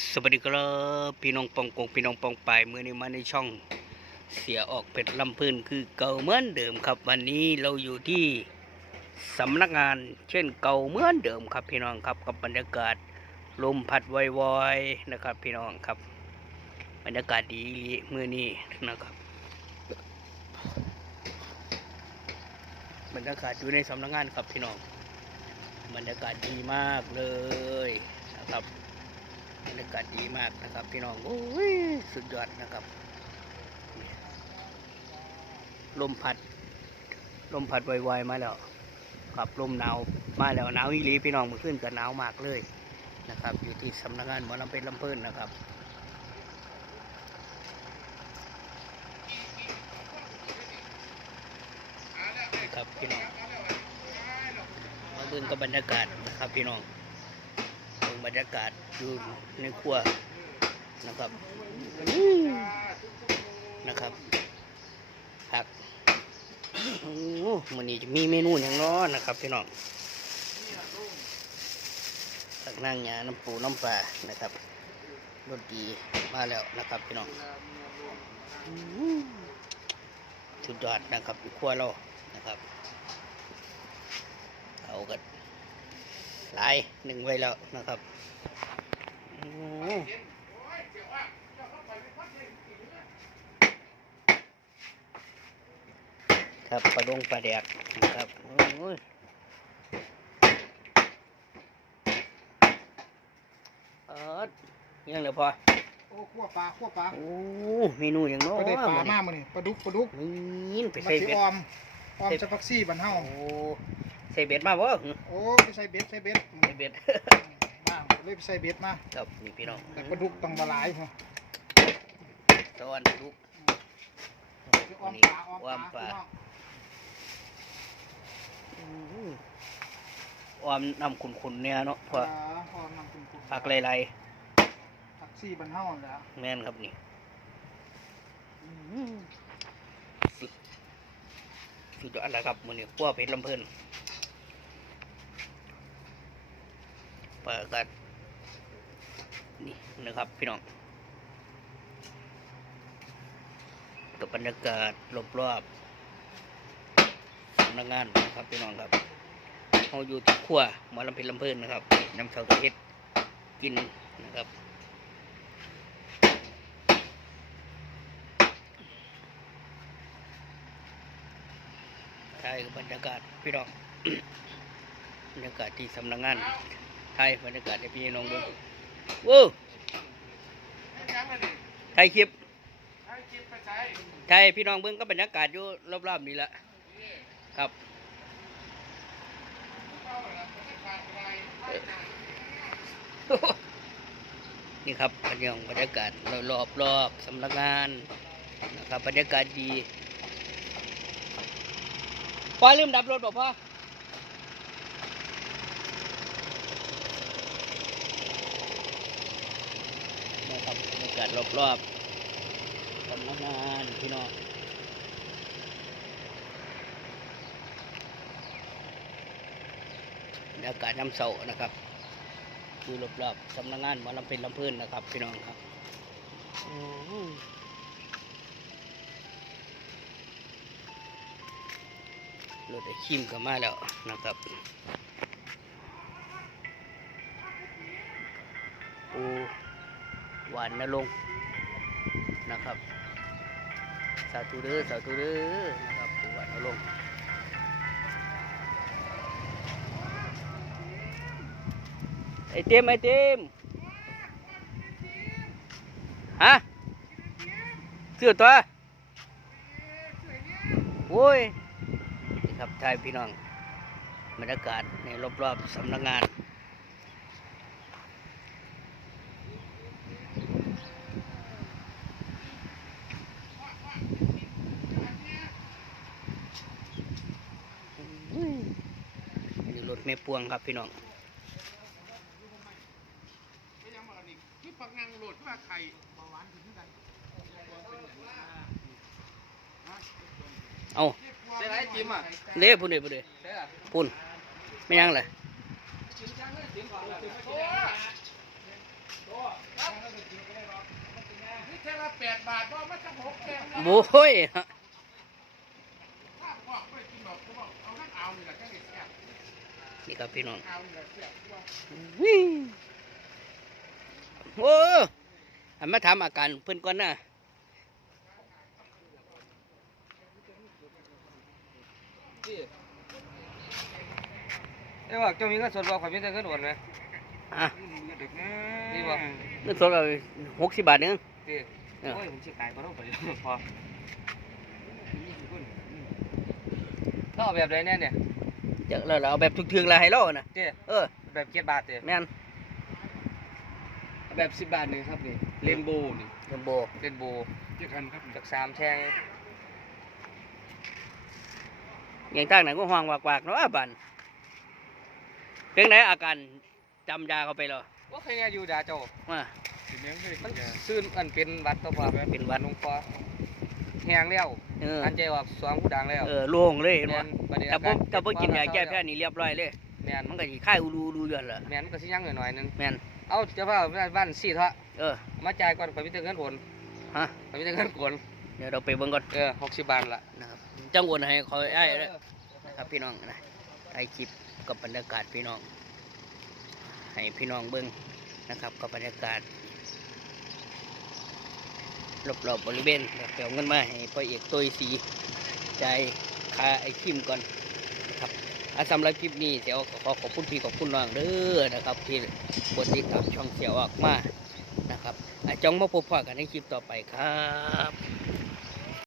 สวัสดีครับพี่น้องปองกงพี่น้องปองปายเมื่อนี้มาในช่องเสียออกเป็ดลำพื้นคือเก่าเหมือนเดิมครับ วันนี้เราอยู่ที่สำนักงาน เช่นเก่าเหมือนเดิมครับพี่น้องครับกับบรรยากาศลมพัดวอยๆนะครับ พี่น้องครับ บรรยากาศดีเมื่อนี้นะครับ บรรยากาศอยู่ในสำนักงานครับพี่น้อง บรรยากาศดีมากเลยนะครับ บรรยากาศดีมากนะครับ พี่น้องโอ้ยสุดยอดนะครับ ลมพัด ลมพัดไวๆมาแล้วครับลมหนาวมาแล้วหนาวอีหลีพี่น้องมื่อคืนก็หนาวมากเลยนะครับ อยู่ที่สำนักงานหมอลำเป็นลำเพิ่นนะครับนี่ครับพี่น้องมาเบิ่งกับบรรยากาศนะครับพี่น้อง บรรยากาศอยู่ในครัวนะครับนะครับผักโอ้มันนี้จะมีเมนูอย่างน้อนะครับพี่น้องตักนั่งหยาน้ำปูน้ำปลานะครับรสดีมาแล้วนะครับพี่น้องสุดยอดนะครับครัวเรานะครับ เอากัน หลายหนึ่งไว้แล้วนะครับโอ้ครับปลาดงปลาแดกนะครับโอ้ยเออยังเหลือพอโอ้ขั้วปลาขั้วปลาโอ้เมนูอย่างน้อก็ได้ปลามื้อมากมันนี่ปลาดุกปลาดุกนี่ไปมาใส่สิเบ็ดออมออมสะพักซี่บันเฮาโอ้ ใส่เบ็ดมาบ่โอ้ไปใส่เบ็ดใส่เบ็ดใส่เบ็ดมาเลยไปใส่เบ็ดมาครับนี่พี่น้องแต่ปลาดุกต้องบหลายหัวตอนลูกคือออมปลาออมปออมปลาลาพี่น้องอื้อออมน้ำขุนๆเนี่ยเนาะเพปลาราะออมนำคุณคุณผักไหลผักซี่บันเฮาแล้วๆแม่นครับนี่สุดสุดยอดแล้วครับมื้อนี้คั่วเผ็ดลำเพิ่น เปิดกันนี่นะครับพี่น้องกับบรรยากาศรอบๆสำนักงานนะครับพี่น้องครับเราอยู่ที่ครัวหมอลำเพ็ญลำเพลินนะครับน้ำเสาตะเฮ็ดกินนะครับถ่ายบรรยากาศพี่น้องบรรยากาศที่สำนักงาน ถ่ายบรรยากาศให้พี่น้องดูวู้ถ่ายคลิปถ่ายพี่น้องเบิ่งก็บรรยากาศอยู่รอบๆนี่แหละครับนี่ครับบรรยากาศบรรยากาศรอบรอบสำนักงานนะครับบรรยากาศดีพ่อลืมดับรถบอกพ่อนะครับบ รรยากาศรอบๆสำนักงานพี่น้องบรรยากาศน้ำเสานะครับอยู่รอบๆสำนักงานมอลำเป็นลำพื่นนะครับ พี่น้องครับรถไอคิมก็มาแล้วนะครับานนรงนะครับ สาธุเด้อสาธุเด้อนะครับปูหวานนรงไอเต็มไอเต็มฮะเสื้อตัวโอ้ยนี่ครับทายพี่น้องบรรยากาศในรอบๆสำนักงาน แม่ปวงครับพี่น้องเอาเล่พุ่นเลยพุ่นเลยพุ่นไม่ยังเลยโอ้ย นี่ครับพี่น้องเอานี่แหละเสียบว่าวิ่งโอ้อันมาถามอาการเพื่อนก่อนนะเอ้ยว่าเจ้ามีเงินสดบ่ข่อยมีแต่เงินโอนไหมอะนี่บ่เงินสดเราหกสิบบาทหนึงติเออโอ้ยผมสิขายบ่ต้องไปพอต้องเอาแบบใดแน่เนี่ย จะเราเราเอาแบบทุกๆแล้วให้เรานะเต้เออ แบบ7บาทเต้แม่นแบบ10บาทนี่ครับนี่เรนโบว์นี่เดมโบเรนโบว์เจ็ดอันครับจาก3แท่งอย่างทางไหนก็ห่วงวากๆเนาะบันเพียงไหนอาการจำยาเขาไปเหรอว่าใครเนี่ยอยู่ดาเจ้าว่าสิเลี้ยงเลยมันซื่นอันเป็นวัดตัวพอเป็นหวัดลงคอแห้งแล้ว เอออันใจออกสวงผู้ดังแล้วเออโล่งเลยเห็นแม่บ่นบัดนี้แต่พวกแต่พวกกินยาแก้เศร้แพ้นี่เรียบร้อยเลยแม่นมันก็สิค่ายอูรูรูเดือนละแม่นมันก็สิยังหน่อยๆนึงแม่นเอาเจะว่าบ้านสี่เถอะเออมาจ่ายก่อนข่อยมีแต่เงินโอนฮะข่อยมีแต่เงินโอนเดี๋ยวเราไปเบิ่งก่อนเออ60บาทละนะครับจังหวนให้เขาได้เลยนะครับพี่น้องนะถ่ายคลิปกับบรรยากาศพี่น้อง ให้พี่น้องเบิ่งนะครับกับบรรยากาศ รอบๆบริเวณเดี๋ยวเดี๋ยวเงินมาให้พ่อเอกตัวสีใจคาไอคิมก่อนนะครับอาสำหรับคลิปนี้เดี๋ยวขอขอบคุณพี่ขอบคุณน้องเด้อนะครับ ที่กดติดตามช่องเสียวออกมานะครับอะจ้องมาพบกันในคลิปต่อไปครับ